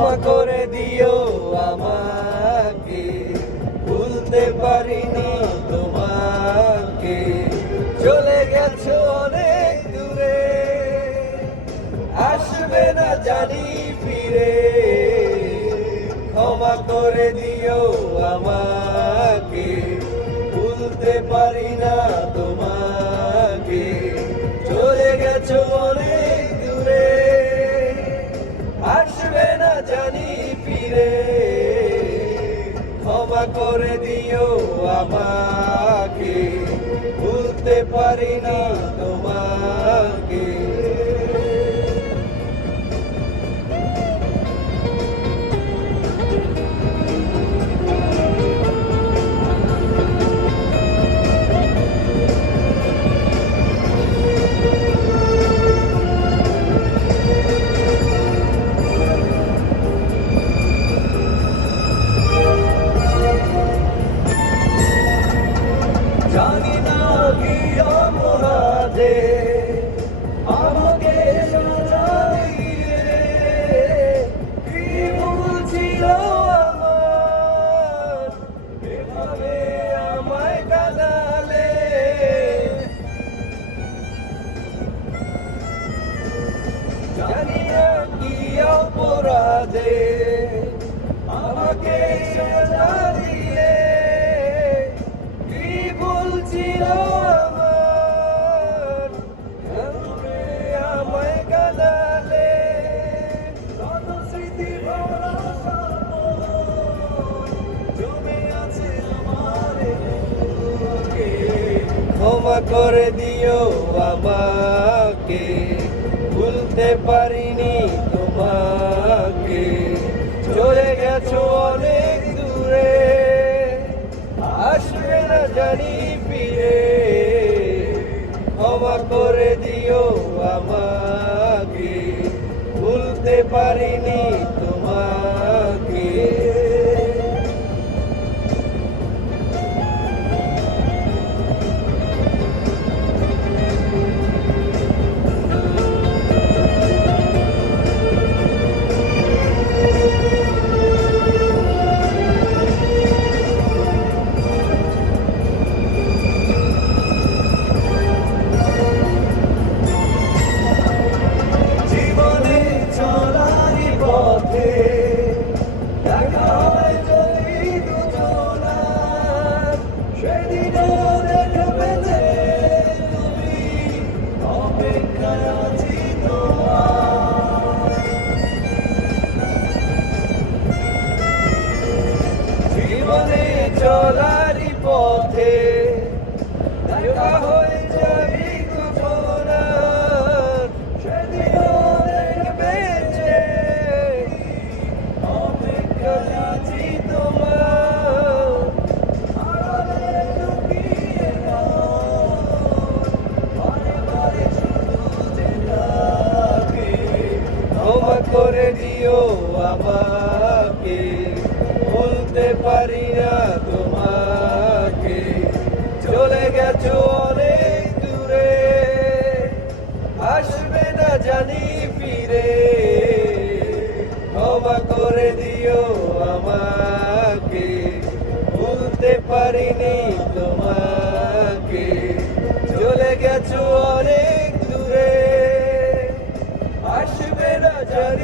ক্ষমা করে দিও আমাকে, ভুলতে পারিনি তোমাকে। চলে গেছো অনেক দূরে, আসবে না জানি ফিরে। ক্ষমা করে দিও আমাকে, ভুলতে পারি না তোমাকে। চলে গেছো অনেক দূরে, আসবে না জানি ফিরে। ক্ষমা করে দিও আমাকে, ভুলতে পারি না তোমাকে। জানি না কি অপরাধে আমাকে সাজা দিলে, কি ভুল ছিল আমার, এভাবে আমায় কাঁদালে। জানি না কি অপরাধে আমাকে সাজা দিলে, ছিল আমার, এভাবে আমায় কাঁদালে। কত স্মৃতি ভরা জমে আছে আমার বুকে। ক্ষমা করে দিও আমাকে, ভুলতে পারিনি তোমাকে। চলে গেছো অনেক দূরে, আসবে না জানি ফিরে। ক্ষমা করে দিও আমাকে, ভুলতে পারিনি তোমাকে। জীবনে চলারই পথে দেখা হয়ে যাবি কখনো, সেদিনও দেখবে যে অপেক্ষায় আছি তোমার। আড়ালে লুকিয়ে বারে বারে শুধু যে ডাকে। ক্ষমা করে দিও আমাকে, ভুলতে পারি না তোমাকে। চলে গেছো অনেক দূরে, আসবে না জানি ফিরে। ক্ষমা করে দিও আমাকে, ভুলতে পারিনি তোমাকে। চলে গেছো অনেক দূরে, আসবে না জানি